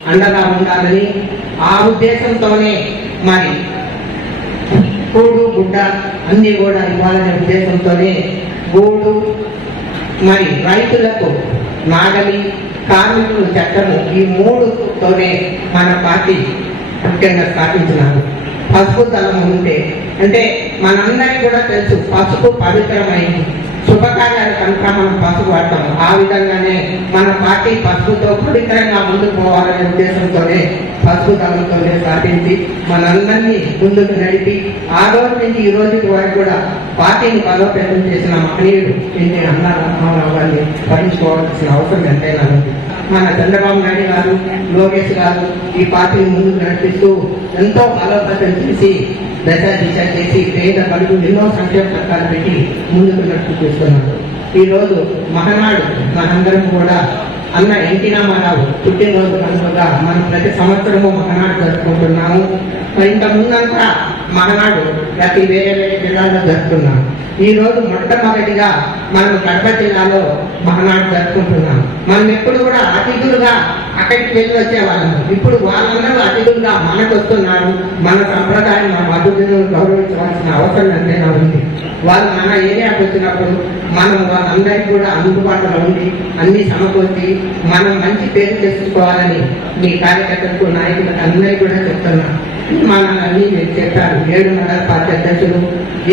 అండగా ఉండాలని ఆ ఉద్దేశంతోనే మరి కూడు గుడ్డ అన్ని కూడా ఇవ్వాలనే ఉద్దేశంతోనే గూడు మరి రైతులకు నాగలి కార్మికులు చట్టము ఈ మూడుతోనే మన పార్టీ ముఖ్యంగా స్థాపించినారు. పసుపు దళం ఉంటే అంటే మనందరికీ కూడా తెలుసు పసుపు పవిత్రమైంది, శుభకార్యాలు కనుక మనం పసుపు వాడతాం. ఆ విధంగానే మన పార్టీ పసుపుతో పవిత్రంగా ముందుకు పోవాలనే ఉద్దేశంతోనే పసుపు దళంతోనే స్థాపించి మనందరినీ ముందుకు నడిపి ఆ రోజు నుంచి ఈ రోజుకి వరకు కూడా పార్టీని బలోపేతం చేసిన మహనీయుడు ఎన్ని అన్నా రామారావు గారిని భరించుకోవాల్సిన అవసరం ఎంతైనా ఉంది. మన చంద్రబాబు నాయుడు గారు, లోకేష్ గారు ఈ పార్టీని ముందుకు నడిపిస్తూ ఎంతో బలోపేతం చేసి దశ దిశ చేసి పేద పలుకు ఎన్నో సంక్షేమ పథకాలు పెట్టి ముందుకు నడిపిస్తున్నారు. ఈ రోజు మహనాడు మనందరం కూడా అన్న ఎన్టీ రామారావు పుట్టినరోజు కనుక మనం ప్రతి సంవత్సరము మహనాడు జరుపుకుంటున్నాము. ఇంత ముందంతా మహనాడు ప్రతి వేరే వేరే జిల్లాలో జరుపుతున్నాం. ఈ రోజు మొట్టమొదటిగా మనం కడప జిల్లాలో మహనాడు జరుపుకుంటున్నాం. మనం ఎప్పుడు కూడా అతిథులుగా అక్కడికి వెళ్ళి వచ్చేవాళ్ళము. ఇప్పుడు వాళ్ళందరూ అతిథులుగా మనకు వస్తున్నారు. మన సంప్రదాయం మన అతిథులను గౌరవించవలసిన అవసరం ఎంతైనా ఉంది. వాళ్ళు మన ఏరియాకి వచ్చినప్పుడు మనం వాళ్ళందరికీ కూడా అందుబాటులో ఉండి అన్ని సమకూర్చి మనం మంచి పేరు తెచ్చుకోవాలని మీ కార్యకర్తలకు నాయకులకు అందరికీ కూడా చెప్తున్నాం. అన్ని చెప్పారు. 7 మండల పార్టీ అధ్యక్షులు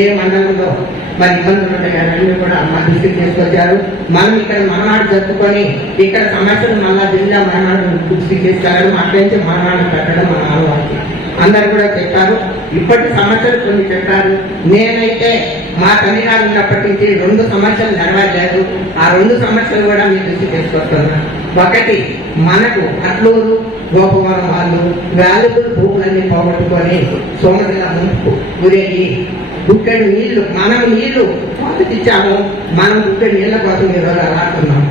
ఏ మండలంలో మరి ఇబ్బందులు ఉంటాయని కూడా మా దృష్టికి తీసుకొచ్చారు. మనం ఇక్కడ మహనాడు జరుపుకొని ఇక్కడ సమస్యలు మళ్ళా జిల్లా మహనాడు దృష్టికి తీసుకెళ్ళడం, అక్కడి నుంచి మహనాడు పెట్టడం మన ఆలోచన. అందరు కూడా చెప్పారు. ఇప్పటి సమస్యలు కొన్ని చెప్పారు. నేనైతే మా తల్లిగారు ఉన్నప్పటి నుంచి 2 సమస్యలు నెరవేరలేదు. ఆ 2 సమస్యలు కూడా మీ దృష్టికి తీసుకొస్తున్నా. ఒకటి, మనకు అట్లూరు గోపవరం వాళ్ళు వాల్యుబుల్ భూములన్నీ పోగొట్టుకొని సోమజిల్లా ముందుకు గురేగి గుక్కడి నీళ్లు మనం నీళ్లు ఇచ్చాము. మనం గుక్కడి నీళ్ల కోసం ఈరోజు అలాడుతున్నాం.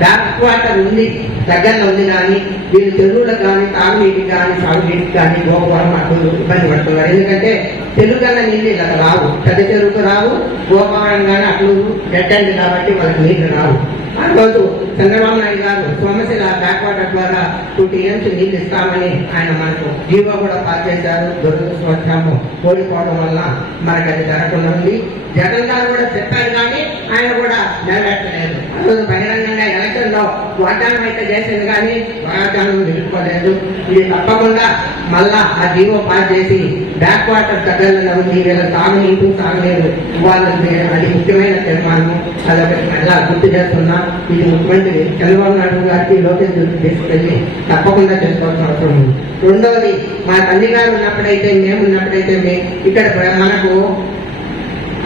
బ్యాక్ వాటర్ ఉంది, దగ్గరలో ఉంది, కానీ వీళ్ళు చెరువులకు కానీ తాగునీటికి కానీ సాగునీటికి కానీ గోపవరం అటు ఇబ్బంది పడుతున్నారు. ఎందుకంటే తెలుగన్న నీళ్ళు ఇలా రావు, పెద్ద చెరువుకు రావు, గోపవరం కానీ అట్లు ఎట్టండి కాబట్టి వాళ్ళకి నీళ్లు రావు. ఆ రోజు చంద్రబాబు నాయుడు గారు సోమశిల బ్యాక్ వాటర్ ద్వారా 2 TMs నీళ్లు ఇస్తామని ఆయన మనకు జీవో కూడా పాస్ చేశారు. దురదృష్టవశాత్తు ఓడిపోవడం వల్ల మనకు అది జరగకుండా ఉంది. జగన్ గారు కూడా చెప్పారు, కానీ ఆయన కూడా నెరవేర్చలేదు. ఆ రోజు బహిరంగంగా ఎలక్షన్ లో వాగ్దానం అయితే చేసింది, కానీ వాగ్దానం నిలుపుకోలేదు. ఇది తప్పకుండా మళ్ళా ఆ జీవో పాస్ చేసి బ్యాక్ వాటర్ దగ్గరలో ఉంది, వీళ్ళ తాగునీరు సాగునీరు ఇవ్వాలంటే అది ముఖ్యమైన తీర్మానం. అదొకటి మళ్ళా గుర్తు చేస్తున్నా. ఇది ముఖ్యమంత్రి చంద్రబాబు నాయుడు గారికి లోకేష్ తీసుకెళ్లి తప్పకుండా చేసుకోవాల్సిన అవసరం ఉంది. రెండవది, మా తల్లి గారు ఉన్నప్పుడైతే మేము ఉన్నప్పుడైతే ఇక్కడ మనకు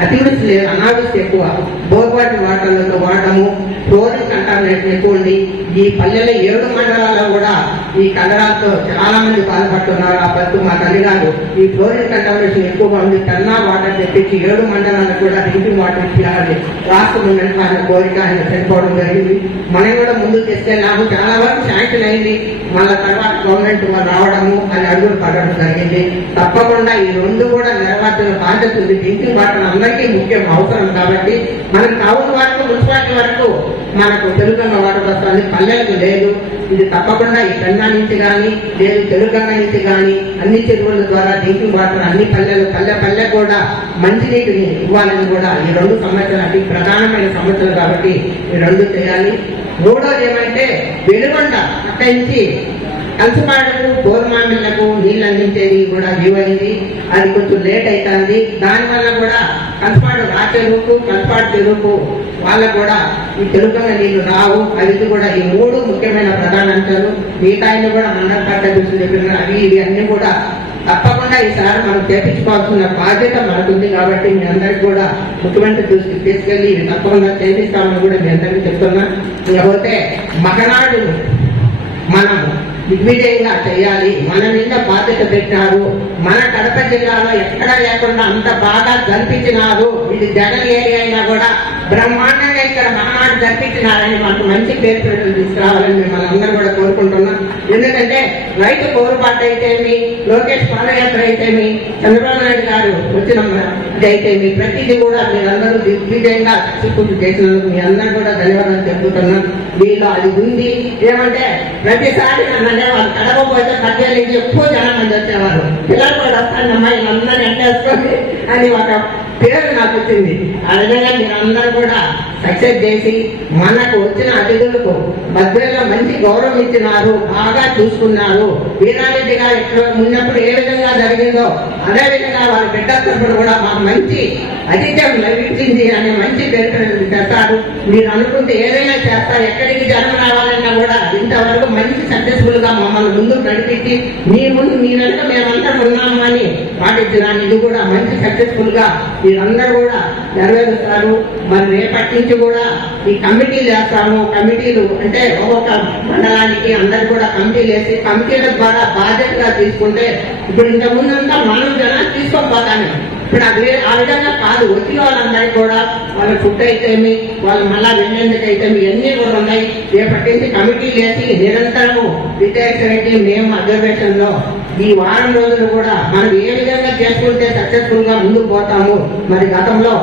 అతివృష్టి లేదు, అనావృష్టి ఎక్కువ. బోర్వాటి వాటర్లతో వాడము, ఫ్లోరిన్ కంటామినేషన్ ఎక్కువ ఉంది. ఈ పల్లెల 7 మండలాల్లో కూడా ఈ కలరాలతో చాలా మంది బాధపడుతున్నారు. ఆ పట్టు మా తల్లిగారు ఈ ఫ్లోరిన్ కంటామినేషన్ ఎక్కువగా ఉంది, కన్నా వాటర్ తెప్పించి 7 మండలాలకు కూడా డ్రింకింగ్ వాటర్ ఇప్పించాలని రాష్ట్రం ఉన్నట్టు ఆయన కోరిక, ఆయన చనిపోవడం జరిగింది. మనం కూడా ముందుకు తెస్తే నాకు చాలా వరకు శాంక్షన్ అయింది. మళ్ళా తర్వాత గవర్నమెంట్ రావడము అది అడుగులు పడడం జరిగింది. తప్పకుండా ఈ 2 కూడా నెరవేర్చిన బాధ్యత ఉంది. డ్రింకింగ్ వాటర్ అందరికీ ముఖ్యం అవసరం కాబట్టి మనకు టౌన్ వరకు మున్సిపాలిటీ వరకు మనకు తెలుగంగ వాటర్ వస్తుంది, పల్లెలకు లేదు. ఇది తప్పకుండా ఈ పెన్నా నుంచి కానీ లేదు తెలుగంగ నుంచి కానీ అన్ని చెరువుల ద్వారా డ్రింకింగ్ వాటర్ అన్ని పల్లె కూడా మంచినీటిని ఇవ్వాలని కూడా ఈ 2 సమస్యలు అతి ప్రధానమైన సమస్యలు కాబట్టి ఈ 2 చేయాలి. మూడోది ఏమంటే వెలుగొండ అక్కడి నుంచి కలసపాడుకు గోరుమామిళ్లకు నీళ్లు అందించేది కూడా జీవైంది. అది కొంచెం లేట్ అవుతుంది. దానివల్ల కూడా కలసపాడు చెరువుకు కలసపాడు చెరువుకు వాళ్ళకు కూడా ఈ తెలుగంగ నీళ్లు రావు. అది కూడా ఈ 3 ముఖ్యమైన ప్రధాన అంశాలు. మిగతాయిని కూడా మండల పార్టీ దృష్టి చెప్పిన అవి ఇవి అన్ని కూడా తప్పకుండా ఈసారి మనం చేపించుకోవాల్సిన బాధ్యత మనకుంది. కాబట్టి మీ అందరికీ కూడా ముఖ్యమంత్రి దృష్టికి తీసుకెళ్లి ఇవి తప్పకుండా చేపిస్తామని కూడా మీ అందరికీ చెప్తున్నా. ఇకపోతే మగనాడు మనం దిగ్విజయంగా చేయాలి. మన మీద బాధ్యత పెట్టినారు. మన కడప జిల్లాలో ఎక్కడా లేకుండా అంత బాగా జరిపించినారు. ఇది జగన్ ఏరియా అయినా కూడా బ్రహ్మాండంగా ఇక్కడ మహానాడు జరిపించినారని మాకు మంచి పేరు పెట్టలు తీసుకురావాలని మిమ్మల్ని అందరూ కూడా కోరుకుంటున్నాం. ఎందుకంటే రైతు పోరుబాటు అయితేమి, లోకేష్ పాదయాత్ర అయితేమి, చంద్రబాబు నాయుడు గారు వచ్చిన ఇది అయితేమి, ప్రతిదీ కూడా మీరందరూ దిగ్విజయంగా పూర్తి చేసినందుకు మీ అందరూ కూడా ధన్యవాదాలు చెప్పుతున్నాం. వీళ్ళు అది ఉంది ఏమంటే ప్రతిసారి నన్ను వాళ్ళు కడకపోతే పద్యాల నుంచి ఎక్కువ జనం మంది వచ్చేవారు. పిల్లలు కూడా వస్తానమ్మా వీళ్ళందరూ ఎంటేసుకోండి అని ఒక పేరు నాకు వచ్చింది. ఆ విధంగా మీరందరూ కూడా సక్సెస్ చేసి మనకు వచ్చిన అతిథులకు మధ్యలో మంచి గౌరవం ఇచ్చినారు, బాగా చూసుకున్నారు. వీరారెడ్డి గారు ఇక్కడ ఉన్నప్పుడు ఏ విధంగా జరిగిందో అదే విధంగా వాళ్ళ బిడ్డ తరపున కూడా మాకు మంచి అతిథ్యం లభించింది అనే మంచి పేరు చేస్తారు. మీరు అనుకుంటే ఏదైనా చేస్తారు. ఎక్కడికి జనం రావాలన్నా కూడా ఇంతవరకు మంచి సక్సెస్ఫుల్ గా మమ్మల్ని ముందుకు నడిపించి మీ ముందు మీ వెనుక మేమంతా ఉన్నాము అని పాటించినాను. ఇది కూడా మంచి సక్సెస్ఫుల్ గా మీరందరూ కూడా నెరవేరుస్తారు. మరి రేపటి నుంచి కూడా ఈ కమిటీలు వేస్తాము. కమిటీలు అంటే ఒక్కొక్క మండలానికి అందరు కూడా కమిటీలు వేసి కమిటీల ద్వారా బాధ్యతగా తీసుకుంటే ఇప్పుడు ఇంత ముందంతా మనం జనాలు తీసుకొని పోతాను. ఇప్పుడు అది ఆ విధంగా కాదు. వచ్చిన వాళ్ళందరికీ కూడా వాళ్ళ ఫుడ్ అయితేమి, వాళ్ళు మళ్ళా వెళ్ళేందుకు అయితేమి ఇవన్నీ కూడా ఉన్నాయి. రేపటి నుంచి కమిటీలు వేసి నిరంతరము విద్యార్థి రెడ్డి మేము అబ్జర్వేషన్ లో ఈ వారం రోజులు కూడా మనం ఏ విధంగా చేసుకుంటే సక్సెస్ఫుల్ గా ముందుకు పోతాము. మరి గతంలో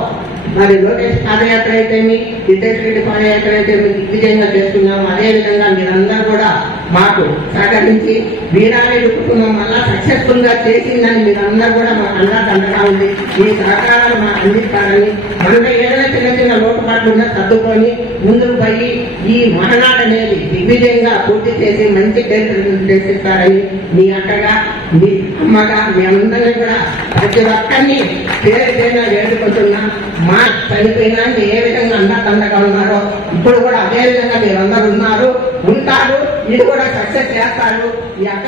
మరి లోకేష్ పాదయాత్ర అయితేమి, విద్యార్థి రెడ్డి పాదయాత్ర అయితేమి దిగ్విజయంగా చేసుకున్నాము. అదే విధంగా మీరందరూ కూడా మాకు సహకరించి వీరారెడ్డి కుటుంబం వల్ల సక్సెస్ఫుల్ గా చేసిందని మీరందరూ కూడా మాకు అండగా ఉంది. ఈ సహకారాలు మాకు అందిస్తారని, మనలో ఏదైనా చిన్న చిన్న లోటుపాట్లు ఉన్నా సర్దుకొని ముందుకు పోయి ఈ మహానాడు అనేది దిగ్విజయంగా పూర్తి చేసి మంచి పేరు చేసిస్తారని మీ అక్కగా, మీ అమ్మగా, మీ అందరినీ కూడా ప్రతి ఒక్కరిని పేరు పేరుగా వేడుకుంటున్నా. మా చనిపోయినా ఏ విధంగా అండగా ఉన్నారో ఇప్పుడు కూడా అదే విధంగా మీరందరూ ఉన్నారు, ఉంటారు. ఇది కూడా సక్సెస్ చేస్తారు. ఈ అక్క